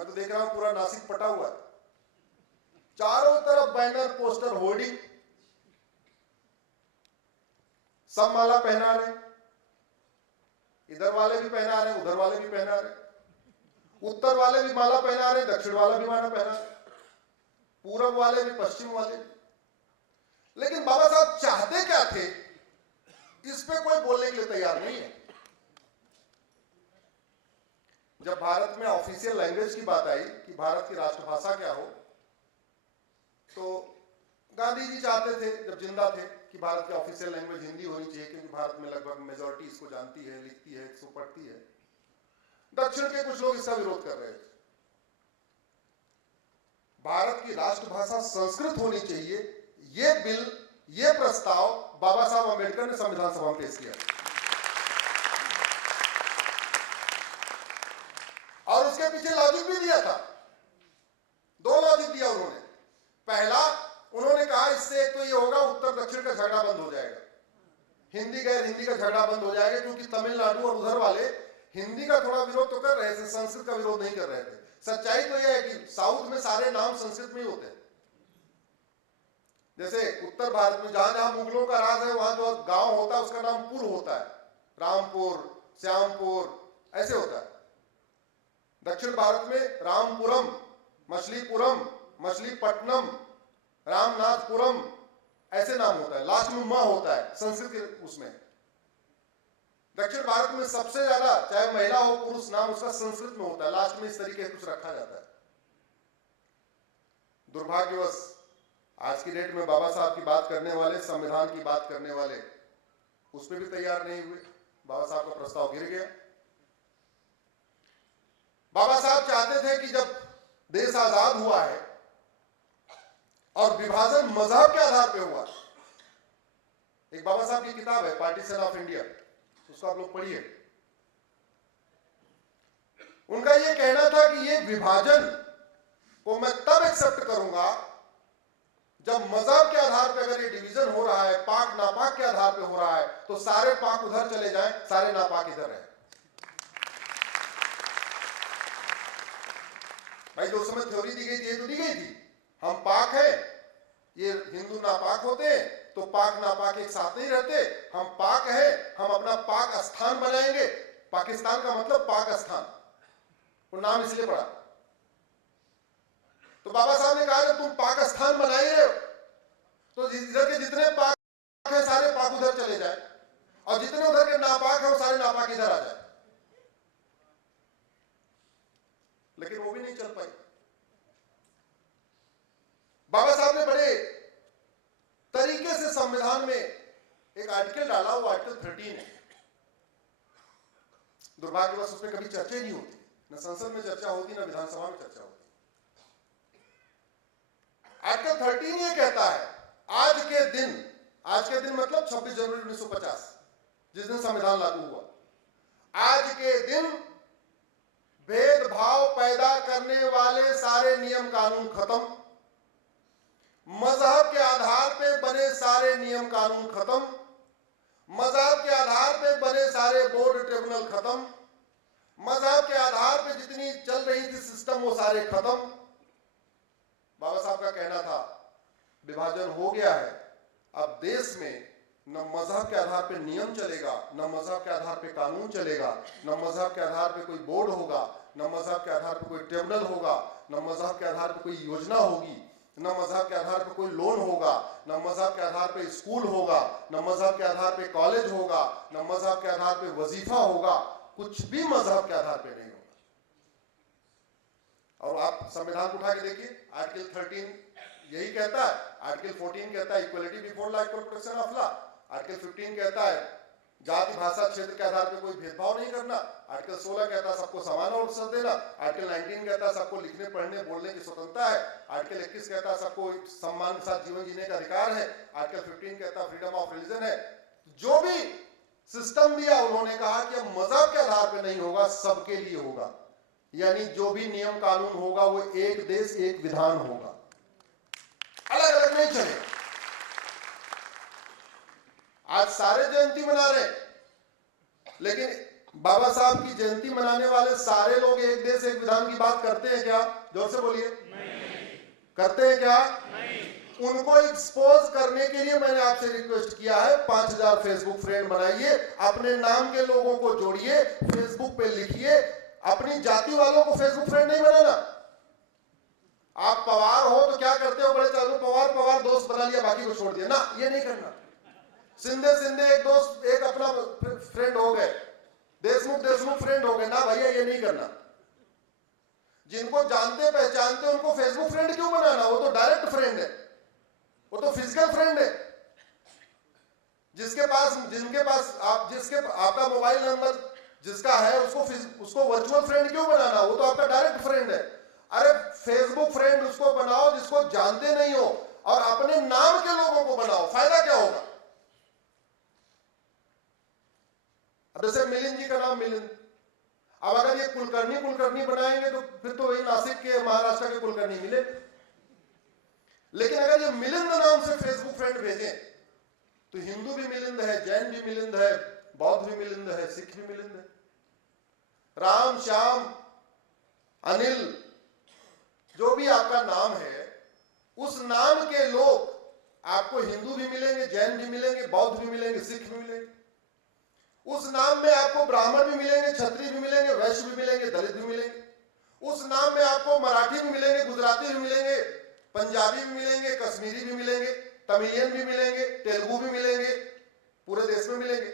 मैं तो देख रहा हूं पूरा नासिक पटा हुआ है, चारों तरफ बैनर, पोस्टर, होर्डिंग, सब माला पहना रहे, इधर वाले भी पहना रहे, उधर वाले भी पहना रहे, उत्तर वाले भी माला पहना रहे, दक्षिण वाला भी माला पहना रहे, पूरब वाले भी, पश्चिम वाले भी। लेकिन बाबा साहब चाहते क्या थे, इस पे कोई बोलने के लिए तैयार नहीं है। जब भारत में ऑफिशियल लैंग्वेज की बात आई कि भारत की राष्ट्रभाषा क्या हो, तो गांधी जी चाहते थे जब जिंदा थे कि भारत की ऑफिशियल लैंग्वेज हिंदी होनी चाहिए, क्योंकि भारत में लगभग मेजॉरिटी इसको जानती है, लिखती है, इसको पढ़ती है। दक्षिण के कुछ लोग इसका विरोध कर रहे थे। भारत की राष्ट्रभाषा संस्कृत होनी चाहिए, ये बिल, ये प्रस्ताव बाबा साहब अम्बेडकर ने संविधान सभा में पेश किया और उसके पीछे लॉजिक भी दिया था। दो लॉजिक दिया उन्होंने। पहला, उन्होंने कहा इससे एक तो ये होगा, उत्तर दक्षिण का झगड़ा बंद हो जाएगा, हिंदी गैर हिंदी का झगड़ा बंद हो जाएगा, क्योंकि तमिलनाडु और उधर वाले हिंदी का थोड़ा विरोध तो कर रहे थे, संस्कृत का विरोध नहीं कर रहे थे। सच्चाई तो यह है कि साउथ में सारे नाम संस्कृत में ही होते हैं। जैसे उत्तर भारत में जहां जहां मुगलों का राज है, वहां जो गांव होता है उसका नाम पुर होता है, रामपुर, श्यामपुर, ऐसे होता है। दक्षिण भारत में रामपुरम, मछलीपुरम, मछलीपट्टनम, रामनाथपुरम, ऐसे नाम होता है, लास्ट में मां होता है संस्कृत के उसमें। दक्षिण भारत में सबसे ज्यादा, चाहे महिला हो पुरुष, नाम उसका संस्कृत में होता है, लास्ट में इस तरीके से कुछ रखा जाता है। दुर्भाग्यवश आज की डेट में बाबा साहब की बात करने वाले, संविधान की बात करने वाले उस पर भी तैयार नहीं हुए। बाबा साहब का प्रस्ताव गिर गया। बाबा साहब चाहते थे कि जब देश आजाद हुआ है और विभाजन मजहब के आधार पे हुआ, एक बाबा साहब की किताब है पार्टीशन ऑफ इंडिया, उसको आप लोग पढ़िए। उनका यह कहना था कि ये विभाजन को मैं तब एक्सेप्ट करूंगा जब मजहब के आधार पे अगर ये डिवीजन हो रहा है, पाक नापाक के आधार पे हो रहा है, तो सारे पाक उधर चले जाएं, सारे नापाक इधर रहे। भाई जो समय थ्योरी दी गई थी, ये तो दी गई थी, हम पाक है, ये हिंदू नापाक होते तो पाक नापाक एक साथ नहीं रहते, हम पाक है, हम अपना पाक स्थान बनाएंगे। पाकिस्तान का मतलब पाक स्थान, वो नाम इसलिए पड़ा। तो बाबा साहब ने कहा जब तुम पाकिस्तान बना ही रहे हो, तो इधर के जितने पाक है सारे पाक उधर चले जाए, और जितने उधर के नापाक है वो सारे नापाक इधर आ जाए। लेकिन वो भी नहीं चल पाई। बाबा साहब ने बड़े तरीके से संविधान में एक आर्टिकल डाला, वो आर्टिकल 13 है। दुर्भाग्यवश उसमें कभी चर्चा नहीं होती, न संसद में चर्चा होती, न विधानसभा में चर्चा होती। आर्टिकल 13 ये कहता है, आज के दिन मतलब 26 जनवरी 1950, जिस दिन संविधान लागू हुआ, आज के दिन भेदभाव पैदा करने वाले सारे नियम कानून खत्म, मजहब के आधार पे बने सारे नियम कानून खत्म, मजहब के आधार पे बने सारे बोर्ड ट्रिब्यूनल खत्म, मजहब के आधार पे जितनी चल रही थी सिस्टम वो सारे खत्म। बाबा साहब का कहना था विभाजन हो गया है, अब देश में न मजहब के आधार पे नियम चलेगा, न मजहब के आधार पे कानून चलेगा, न मजहब के आधार पे कोई बोर्ड होगा, न मजहब के आधार पे कोई ट्रिब्यूनल होगा, न मजहब के आधार पे कोई योजना होगी, न मजहब के आधार पे कोई लोन होगा, न मजहब के आधार पे स्कूल होगा, न मजहब के आधार पे कॉलेज होगा, न मजहब के आधार पे वजीफा होगा, कुछ भी मजहब के आधार पे नहीं होगा। और आप संविधान को उठा के देखिए, आर्टिकल 13 यही कहता है, आर्टिकल 14 कहता है equality before law, equal protection of law, article 15 कहता है जाति भाषा क्षेत्र के आधार पर कोई भेदभाव नहीं करना, आर्टिकल 16 कहता है सबको समान अवसर देना, आर्टिकल 19 कहता है सबको लिखने पढ़ने बोलने की स्वतंत्रता है, आर्टिकल 21 कहता है सबको सम्मान के साथ जीवन जीने का अधिकार है, आर्टिकल 15 कहता है फ्रीडम ऑफ रिलीजन है। जो भी सिस्टम दिया उन्होंने कहा कि अब मजहब के आधार पर नहीं होगा, सबके लिए होगा, यानी जो भी नियम कानून होगा वो एक देश एक विधान होगा, अलग अलग नहीं चलेगा। आज सारे जयंती मना रहे, लेकिन बाबा साहब की जयंती मनाने वाले सारे लोग एक देश एक विधान की बात करते हैं क्या? जोर से बोलिए। करते हैं क्या? उनको एक्सपोज करने के लिए मैंने आपसे रिक्वेस्ट किया है, 5000 फेसबुक फ्रेंड बनाइए, अपने नाम के लोगों को जोड़िए, फेसबुक पे लिखिए। अपनी जाति वालों को फेसबुक फ्रेंड नहीं बनाना। आप पवार हो तो क्या करते हो, बड़े चालू पवार पवार दोस्त बना लिया, बाकी को छोड़ दिया ना, ये नहीं करना। सिंधे सिंधे एक दोस्त, एक अपना फ्रेंड हो गए, देशमुख देशमुख फ्रेंड हो गए ना भैया, ये नहीं करना। जिनको जानते पहचानते उनको फेसबुक फ्रेंड क्यों बनाना? वो तो डायरेक्ट फ्रेंड है, वो तो फिजिकल फ्रेंड है। जिनके पास आपका मोबाइल नंबर जिसका है उसको वर्चुअल फ्रेंड क्यों बनाना? वो तो आपका डायरेक्ट फ्रेंड है। अरे फेसबुक फ्रेंड उसको बनाओ जिसको जानते नहीं हो, और अपने नाम के लोगों को बनाओ, फायदा क्या होगा? अब जैसे मिलिंद जी का नाम मिलिंद, अब अगर ये कुलकर्णी बनाएंगे तो फिर तो वही नासिक के महाराष्ट्र के कुलकर्णी मिले। लेकिन अगर ये मिलिंद नाम से फेसबुक फ्रेंड भेजें तो हिंदू भी मिलिंद है, जैन भी मिलिंद है, बौद्ध भी मिलिंद है, सिख भी मिलिंद है। राम, श्याम, अनिल, जो भी आपका नाम है, उस नाम के लोग आपको हिंदू भी मिलेंगे, जैन भी मिलेंगे, बौद्ध भी मिलेंगे, सिख भी मिलेंगे। उस नाम में आपको ब्राह्मण भी मिलेंगे, क्षत्रिय भी मिलेंगे, वैश्य भी मिलेंगे, दलित भी मिलेंगे। उस नाम में आपको मराठी भी मिलेंगे, गुजराती भी मिलेंगे, पंजाबी भी मिलेंगे, कश्मीरी भी मिलेंगे, तमिलियन भी मिलेंगे, तेलुगु भी मिलेंगे, पूरे देश में मिलेंगे।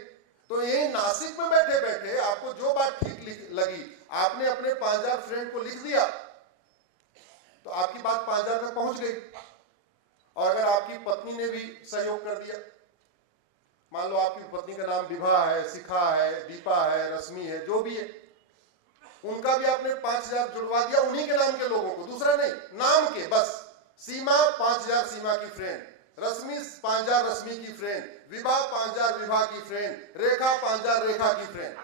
तो यही नासिक में बैठे बैठे आपको जो बात ठीक लगी, आपने अपने 5000 फ्रेंड को लिख दिया तो आपकी बात 5000 तक पहुंच गई। और अगर आपकी पत्नी ने भी सहयोग कर दिया, मान लो आपकी पत्नी का नाम विभा है, शिखा है, दीपा है, रश्मि है, जो भी है, उनका भी आपने 5000 जुड़वा दिया, उन्हीं के नाम के लोगों को, दूसरा नहीं, नाम के बस। सीमा 5000 सीमा की फ्रेंड, रश्मि 5000 रश्मि की फ्रेंड, विभा 5000 विभा की फ्रेंड, रेखा 5000 रेखा की फ्रेंड।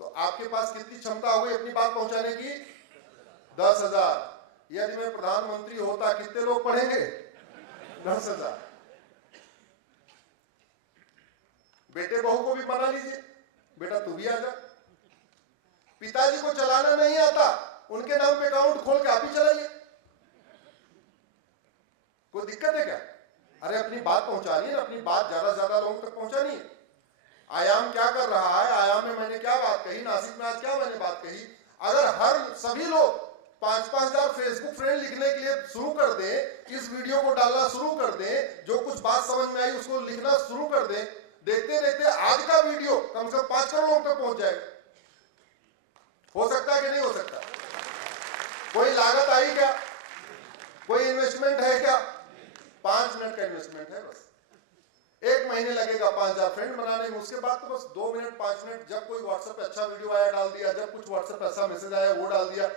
तो आपके पास कितनी क्षमता हो गई अपनी बात पहुंचाने की? 10,000। यदि मैं प्रधानमंत्री होता कितने लोग पढ़ेंगे? 10,000। बेटे बहू को भी बना लीजिए, बेटा तू भी आ जा। पिताजी को चलाना नहीं आता, उनके नाम पे अकाउंट खोल के आप ही चलाइए, कोई दिक्कत है क्या? अरे अपनी बात पहुंचानी है, अपनी बात ज्यादा से ज्यादा लोगों तक पहुंचानी है। आयाम क्या कर रहा है, आयाम में मैंने क्या बात कही, नासिक में आज क्या मैंने बात कही, अगर सभी लोग 5,000 फेसबुक फ्रेंड लिखने के लिए शुरू कर दें, इस वीडियो को डालना शुरू कर दें, जो कुछ बात समझ में आई उसको लिखना शुरू कर दें, देखते देखते आज का वीडियो कम से कम 5 करोड़ लोगों तक पहुंच जाएगा। हो सकता है कि नहीं हो सकता? कोई लागत आई क्या? कोई इन्वेस्टमेंट है क्या? 5 मिनट का इन्वेस्टमेंट है बस। 1 महीने लगेगा 5000 फ्रेंड बनाने में, उसके बाद तो बस 2 मिनट 5 मिनट, जब कोई व्हाट्सएप पे अच्छा वीडियो आया डाल दिया, जब कुछ व्हाट्सएप पे ऐसा मैसेज आया वो डाल दिया।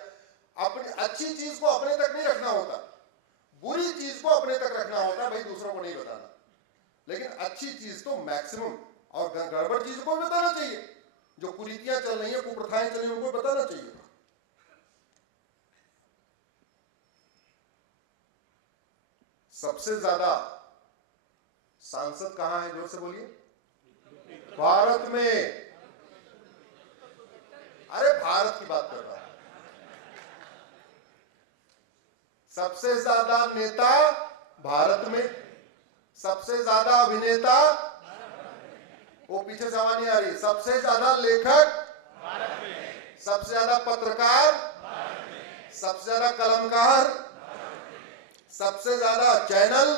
अपनी अच्छी चीज को अपने तक नहीं रखना होता, बुरी चीज को अपने तक रखना होता है भाई, दूसरों को नहीं बताना। लेकिन अच्छी चीज तो मैक्सिमम, और गड़बड़ चीज को बताना चाहिए, जो कुरीतियां चल रही है, कुप्रथाएं चल रही है, उनको बताना चाहिए। सबसे ज्यादा सांसद कहां है? जोर से बोलिए। भारत में। अरे भारत की बात कर रहा हूं। सबसे ज्यादा नेता भारत में, सबसे ज्यादा अभिनेता, वो पीछे से आवाज नहीं आ रही, सबसे ज्यादा लेखक भारत में, सबसे ज्यादा पत्रकार भारत में, सबसे ज्यादा कलमकार भारत में, सबसे ज्यादा चैनल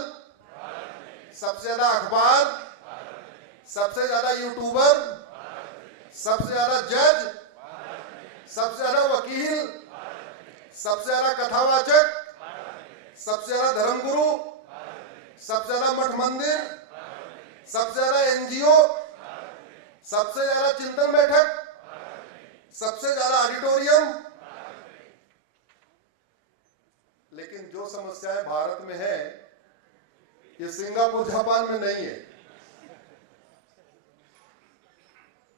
भारत में, सबसे ज्यादा अखबार भारत में, सबसे ज्यादा यूट्यूबर भारत में, सबसे ज्यादा जज भारत में, सबसे ज्यादा वकील भारत में, सबसे ज्यादा कथावाचक, सबसे ज्यादा धर्मगुरु, सबसे ज्यादा मठ मंदिर, सबसे ज्यादा एनजीओ, सबसे ज्यादा चिंतन बैठक, सबसे ज्यादा ऑडिटोरियम। लेकिन जो समस्याएं भारत में है ये सिंगापुर जापान में नहीं है।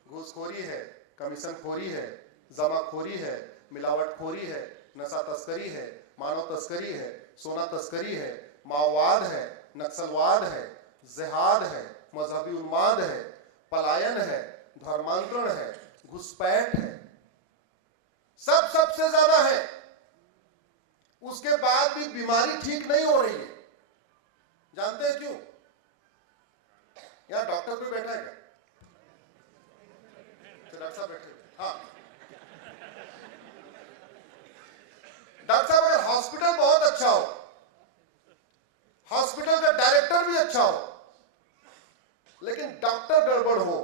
घूसखोरी है, कमीशनखोरी है, जमाखोरी है, मिलावटखोरी है, नशा तस्करी है, मानव तस्करी है, सोना तस्करी है, माओवाद है, नक्सलवाद है, जिहाद है, मजहबी उन्माद है, पलायन है, धर्मांतरण है, घुसपैठ है, सबसे ज्यादा है। उसके बाद भी बीमारी ठीक नहीं हो रही है। जानते हैं क्यों? यहां डॉक्टर भी बैठा है क्या? डॉक्टर साहब बैठे? हाँ, डॉक्टर साहब अगर हॉस्पिटल बहुत अच्छा हो, हॉस्पिटल का डायरेक्टर भी अच्छा हो, लेकिन डॉक्टर गड़बड़ हो,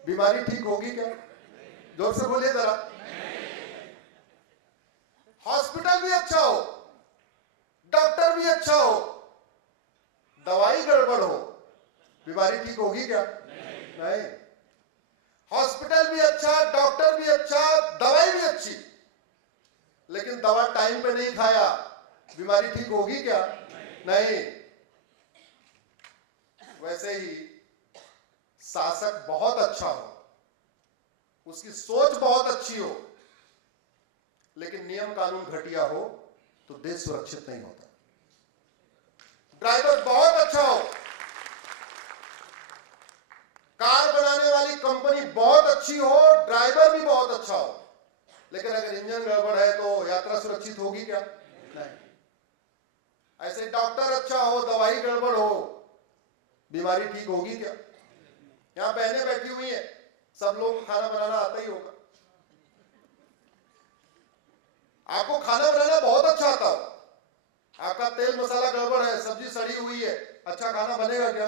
बीमारी ठीक होगी क्या? जोर से बोलिए जरा। हॉस्पिटल भी अच्छा हो, डॉक्टर भी अच्छा हो, दवाई गड़बड़ हो, बीमारी ठीक होगी क्या? नहीं। हॉस्पिटल भी अच्छा, डॉक्टर भी अच्छा, दवाई भी अच्छी, लेकिन दवा टाइम पे नहीं खाया, बीमारी ठीक होगी क्या? नहीं। वैसे ही शासक बहुत अच्छा हो, उसकी सोच बहुत अच्छी हो, लेकिन नियम कानून घटिया हो तो देश सुरक्षित नहीं होता। ड्राइवर बहुत अच्छा हो, कार बनाने वाली कंपनी बहुत अच्छी हो, ड्राइवर भी बहुत अच्छा हो, लेकिन अगर इंजन गड़बड़ है तो यात्रा सुरक्षित होगी क्या? नहीं। ऐसे डॉक्टर अच्छा हो, दवाई गड़बड़ हो, बीमारी ठीक होगी क्या? यहां बहनें बैठी हुई हैं, सब लोग को खाना बनाना आता ही होगा। आपको खाना बनाना बहुत अच्छा आता हो, आपका तेल मसाला गड़बड़ है, सब्जी सड़ी हुई है, अच्छा खाना बनेगा क्या?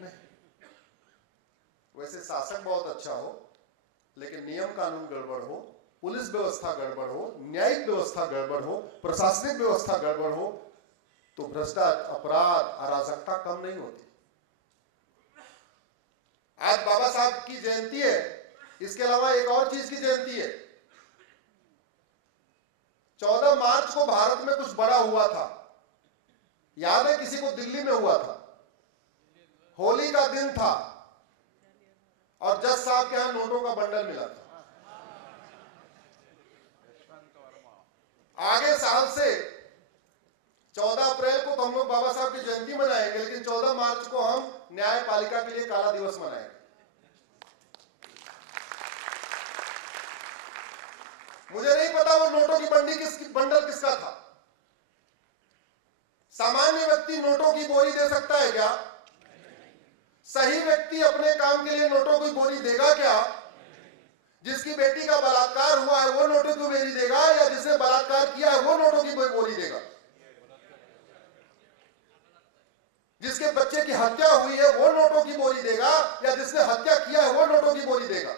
नहीं। वैसे शासक बहुत अच्छा हो, लेकिन नियम कानून गड़बड़ हो, पुलिस व्यवस्था गड़बड़ हो, न्यायिक व्यवस्था गड़बड़ हो, प्रशासनिक व्यवस्था गड़बड़ हो, तो भ्रष्टाचार, अपराध, अराजकता कम नहीं होती। आज बाबा साहब की जयंती है, इसके अलावा एक और चीज की जयंती है। 14 मार्च को भारत में कुछ बड़ा हुआ था, याद है किसी को? दिल्ली में हुआ था, होली का दिन था, और जज साहब के यहां नोटों का बंडल मिला था। आगे साल से 14 अप्रैल को तो हम लोग बाबा साहब की जयंती मनाएंगे, लेकिन 14 मार्च को हम न्यायपालिका के लिए काला दिवस मनाएंगे। मुझे नहीं पता वो नोटों की बंडल किसका था। सामान्य व्यक्ति नोटों की बोरी दे सकता है क्या? सही व्यक्ति अपने काम के लिए नोटों की बोरी देगा क्या? जिसकी बेटी का बलात्कार हुआ है वो नोटों की बोरी देगा, या जिसने बलात्कार किया है वो नोटों की बोरी देगा? जिसके बच्चे की हत्या हुई है वो नोटों की बोरी देगा, या जिसने हत्या किया है वो नोटों की बोरी देगा?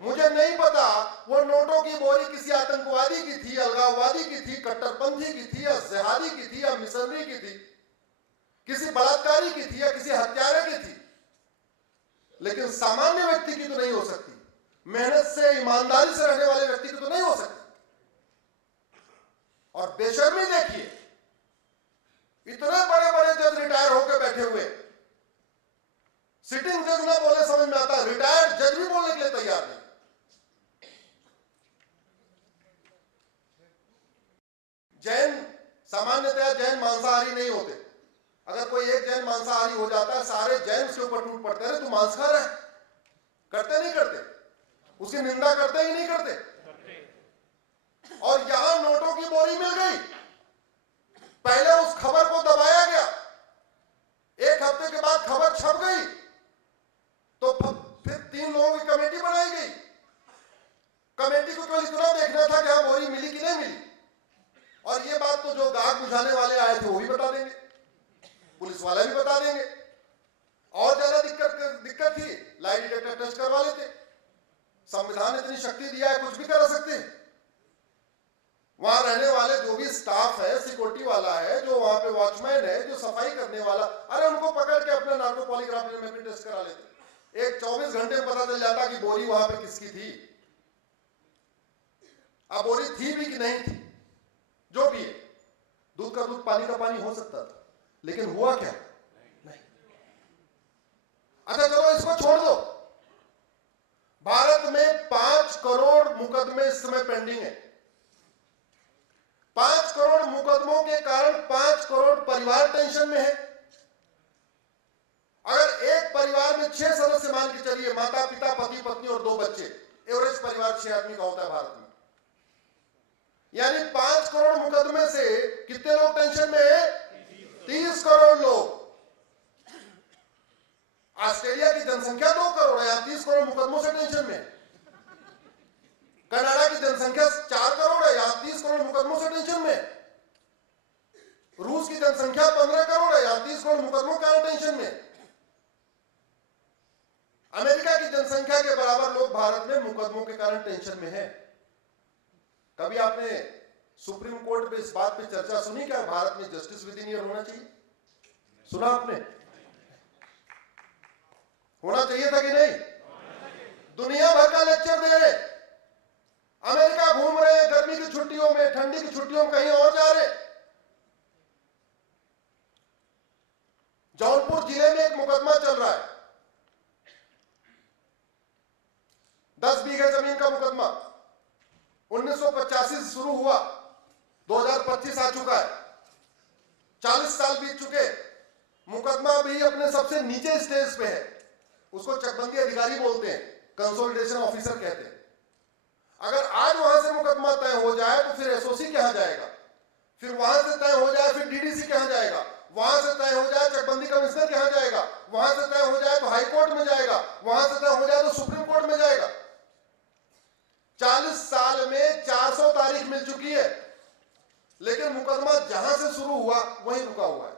मुझे नहीं पता वो नोटों की बोरी किसी आतंकवादी की थी, अलगाववादी की थी, कट्टरपंथी की थी, या जिहादी की थी, या मिशनरी की थी, किसी बलात्कारी की थी, या किसी हत्यारे की थी, लेकिन सामान्य व्यक्ति की तो नहीं हो सकती। मेहनत से, ईमानदारी से रहने वाले व्यक्ति की तो नहीं हो सकती। और बेशर्मी देखिए, इतने बड़े बड़े जज रिटायर होकर बैठे हुए, सिटिंग जज ना बोले समझ में आता, रिटायर्ड जज भी बोलने के लिए तैयार नहीं। जैन सामान्यतया जैन मांसाहारी नहीं होते। अगर कोई एक जैन मांसाहारी हो जाता है, सारे जैन उसके ऊपर टूट पड़ते हैं, तू मांस खा रहा है, करते नहीं करते? उसकी निंदा करते ही नहीं करते? और यहां नोटों की बोरी मिल गई, पहले उस खबर को दबाया गया, एक हफ्ते के बाद खबर छप गई, तो फिर 3 लोगों की कमेटी बनाई गई। कमेटी को केवल इतना देखना था कि हाँ बोरी मिली कि नहीं मिली, और ये बात तो जो गाग बुझाने वाले आए थे वो भी बता देंगे, पुलिस वाला भी बता देंगे। और ज्यादा दिक्कत थी, लाई डिटेक्टर टेस्ट करवा लेते। संविधान इतनी शक्ति दिया है, कुछ भी करा सकते हैं। वहां रहने वाले जो भी स्टाफ है, सिक्योरिटी वाला है, जो वहां पे वॉचमैन है, जो सफाई करने वाला, अरे उनको पकड़ के अपना नार्को पॉलीग्राफ में टेस्ट करा लेते। एक 24 घंटे में पता चल जाता कि बोरी वहां पे किसकी थी। अब बोरी थी भी कि नहीं थी, जो भी है, दूध का दूध पानी का पानी हो सकता था, लेकिन हुआ क्या? नहीं। अच्छा चलो इसको छोड़ दो, भारत में 5 करोड़ मुकदमे इस समय पेंडिंग है। 5 करोड़ मुकदमों के कारण 5 करोड़ परिवार टेंशन में है। अगर एक परिवार में 6 सदस्य मान के चलिए, माता पिता पति पत्नी और 2 बच्चे, एवरेज परिवार 6 आदमी का होता है भारत में। यानी 5 करोड़ मुकदमे से कितने लोग टेंशन में है? 30 करोड़ लोग। ऑस्ट्रेलिया की जनसंख्या 2 करोड़ है, यहां 30 करोड़ मुकदमों से टेंशन में। कनाडा की जनसंख्या 4 करोड़ है, यहां 30 करोड़ मुकदमों से टेंशन में। रूस की जनसंख्या 15 करोड़ है, यहां 30 करोड़ मुकदमों का टेंशन में। अमेरिका की जनसंख्या के बराबर लोग भारत में मुकदमों के कारण टेंशन में हैं। कभी आपने सुप्रीम कोर्ट पे इस बात पे चर्चा सुनी क्या भारत में जस्टिस विद इन ईयर होना चाहिए? सुना आपने? होना चाहिए था कि नहीं? दुनिया भर का लेक्चर दे रहे, अमेरिका घूम रहे हैं, गर्मी की छुट्टियों में, ठंडी की छुट्टियों में कहीं और जा रहे। जौनपुर जिले में एक मुकदमा चल रहा है, 10 बीघे जमीन का मुकदमा 1985 से शुरू हुआ, 2025 आ चुका है, 40 साल बीत चुके। मुकदमा भी अपने सबसे नीचे स्टेज पे है, उसको चकबंदी अधिकारी बोलते हैं, कंसोलिडेशन ऑफिसर कहते हैं। अगर आज वहां से मुकदमा तय हो जाए तो फिर एसओसी कहां जाएगा, फिर वहां से तय हो जाए फिर डीडीसी कहां जाएगा, वहां से तय हो जाए चकबंदी कमिश्नर कहां जाएगा, वहां से तय हो जाए तो हाई कोर्ट में जाएगा, वहां से तय हो जाए तो सुप्रीम कोर्ट में जाएगा। 40 साल में 400 तारीख मिल चुकी है, लेकिन मुकदमा जहां से शुरू हुआ वहीं रुका हुआ है।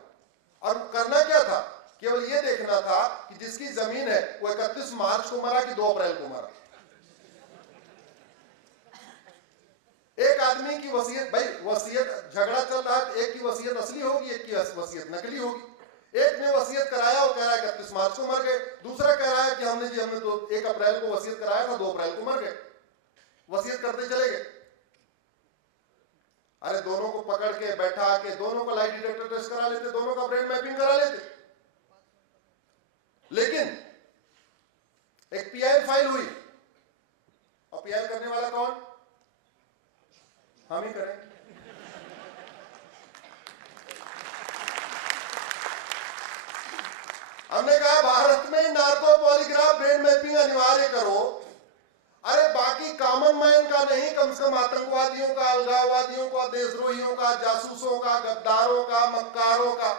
और करना क्या था? केवल यह देखना था कि जिसकी जमीन है वो 31 मार्च को मरा कि 2 अप्रैल को मरा। एक आदमी की वसीयत, भाई वसीयत झगड़ा चल रहा है, एक की वसीयत असली होगी, एक की वसीयत नकली होगी। एक ने वसीयत कराया, वो कह रहा है 31 मार्च को मर गए, दूसरा कह रहा है कि हमने तो 1 अप्रैल को वसीयत कराया था, 2 अप्रैल को मर गए। वसीयत करते चले गए। अरे दोनों को पकड़ के बैठा के दोनों का लाइट डिटेक्टर टेस्ट करा लेते, दोनों का ब्रेन मैपिंग करा लेते। लेकिन एक पीआईएल फाइल हुई, और पीआईएल करने वाला कौन? हम ही करें। हमने कहा भारत में नार्को पॉलीग्राफ ब्रेन मैपिंग अनिवार्य करो। अरे बाकी कॉमन मैन का नहीं, कम से कम आतंकवादियों का, अलगाववादियों का, देशद्रोहियों का, जासूसों का, गद्दारों का, मक्कारों का,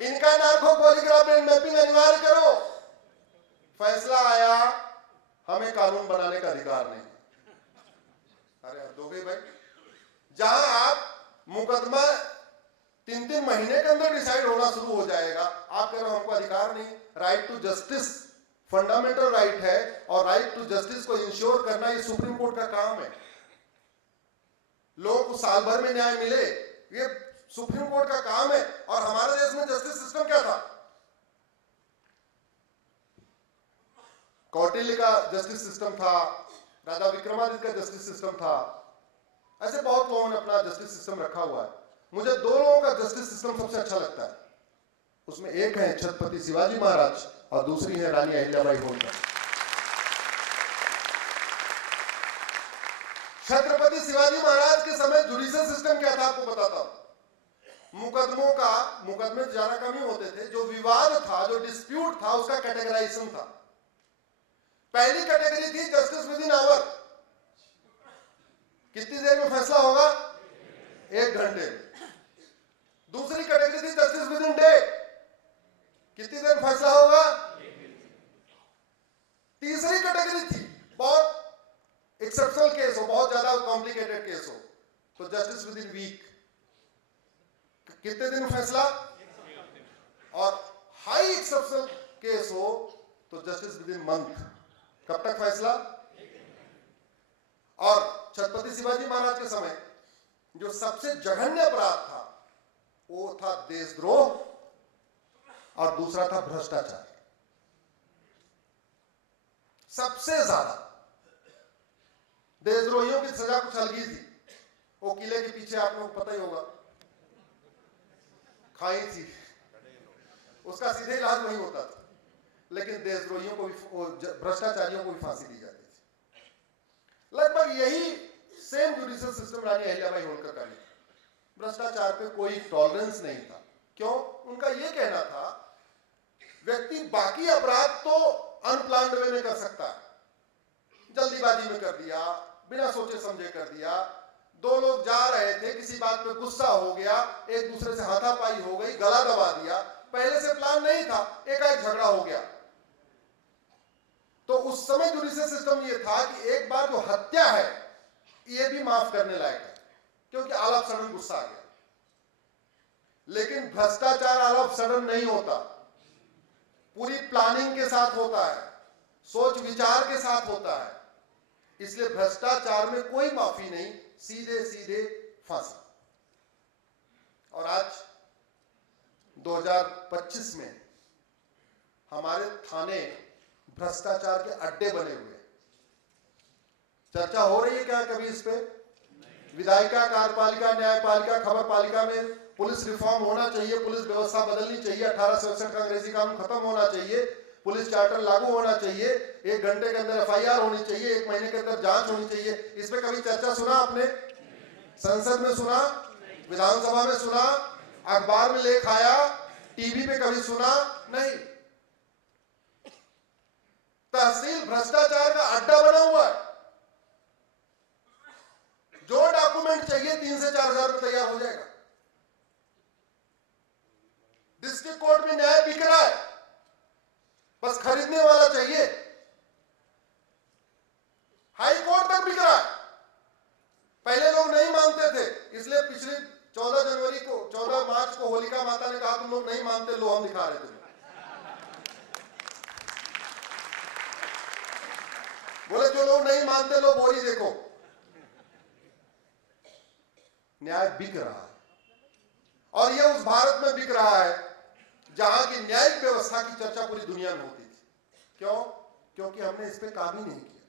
इनका नार्को पॉलीग्राफ ब्रेन मैपिंग अनिवार्य करो। फैसला आया, हमें कानून बनाने का अधिकार नहीं। अरे हद हो गई भाई। जहां आप मुकदमा 3-3 महीने के अंदर डिसाइड होना शुरू हो जाएगा, आप कह रहे हो हमको अधिकार नहीं। Right to justice fundamental right है, और राइट टू जस्टिस को इंश्योर करना ये सुप्रीम कोर्ट का काम है। लोगों को साल भर में न्याय मिले, ये सुप्रीम कोर्ट का काम है। और हमारे देश में जस्टिस सिस्टम क्या था? कौटिल्य का जस्टिस सिस्टम था, राजा विक्रमादित्य का जस्टिस सिस्टम था, ऐसे बहुत लोगों ने अपना जस्टिस सिस्टम रखा हुआ है। मुझे 2 लोगों का जस्टिस सिस्टम सबसे अच्छा लगता है। उसमें एक है छत्रपति शिवाजी महाराज और दूसरी है रानी अहिल्याबाई होलकर। छत्रपति शिवाजी महाराज के समय जुडिशियल सिस्टम क्या था आपको बताता हूं। मुकदमे ज्यादा कम ही होते थे। जो विवाद था, जो डिस्प्यूट था, उसका कैटेगराइजेशन था। पहली कैटेगरी थी जस्टिस विद इन आवर, कितनी देर में फैसला होगा? 1 घंटे में। दूसरी कैटेगरी थी जस्टिस विद इन डे, कितनी देर में फैसला होगा? तीसरी कैटेगरी थी बहुत एक्सेप्शनल केस हो, बहुत ज्यादा कॉम्प्लिकेटेड केस हो, तो जस्टिस विद इन वीक, कितने दिन फैसला? और हाई एक्सेप्शनल केस हो तो जस्टिस विद इन मंथ, कब तक फैसला? और छत्रपति शिवाजी महाराज के समय जो सबसे जघन्य अपराध था वो था देशद्रोह, और दूसरा था भ्रष्टाचार। सबसे ज्यादा देशद्रोहियों की सजा कुछ अलग ही थी। वो किले के पीछे आप लोग पता ही होगा, खाई थी, उसका सीधे इलाज वही होता था। लेकिन देशद्रोहियों को भी, भ्रष्टाचारियों को भी फांसी दी जाती थी। लगभग यही सेम जुडिशियल सिस्टम रानी अहिल्याबाई होलकर का भी। भ्रष्टाचार पे कोई टॉलरेंस नहीं था। क्यों? उनका यह कहना था व्यक्ति बाकी अपराध तो अनप्लान्ड वे में कर सकता है, जल्दीबाजी में कर दिया, बिना सोचे समझे कर दिया। दो लोग जा रहे थे, किसी बात पे गुस्सा हो गया, एक दूसरे से हाथापाई हो गई, गला दबा दिया, पहले से प्लान नहीं था, एकाएक झगड़ा हो गया। तो उस समय जुडिशियल सिस्टम ये था कि एक बार जो हत्या है ये भी माफ करने लायक है, क्योंकि ऑल ऑफ सडन गुस्सा आ गया। लेकिन भ्रष्टाचार ऑल ऑफ सडन नहीं होता, पूरी प्लानिंग के साथ होता है, सोच विचार के साथ होता है। इसलिए भ्रष्टाचार में कोई माफी नहीं, सीधे सीधे फांसी। और आज 2025 में हमारे थाने भ्रष्टाचार के अड्डे बने हुए हैं। चर्चा हो रही है क्या कभी इस पे? विधायिका, कार्यपालिका, न्यायपालिका, खबर पालिका में पुलिस रिफॉर्म होना चाहिए, पुलिस व्यवस्था बदलनी चाहिए, 1867 का अंग्रेजी कानून खत्म होना चाहिए, पुलिस चार्टर लागू होना चाहिए, 1 घंटे के अंदर एफआईआर होनी चाहिए, 1 महीने के अंदर जांच होनी चाहिए। इस पे कभी चर्चा सुना आपने? संसद में सुना, विधानसभा में सुना, अखबार में लेख आया, टीवी पे कभी सुना? नहीं। तहसील भ्रष्टाचार का अड्डा बना हुआ है। जो डॉक्यूमेंट चाहिए 3 से 4 हजार में तैयार हो जाएगा। डिस्ट्रिक्ट कोर्ट में न्याय बिक रहा है, बस खरीदने वाला चाहिए। हाई कोर्ट तक बिक रहा है। पहले लोग नहीं मानते थे, इसलिए पिछले 14 मार्च को होलिका माता ने कहा तुम लोग नहीं मानते, लो हम दिखा रहे थे। बोले जो लोग नहीं मानते लो बोरी देखो। न्याय बिक रहा है, और यह उस भारत में बिक रहा है जहां की न्यायिक व्यवस्था की चर्चा पूरी दुनिया में होती थी। क्यों? क्योंकि हमने इस पे काम ही नहीं किया।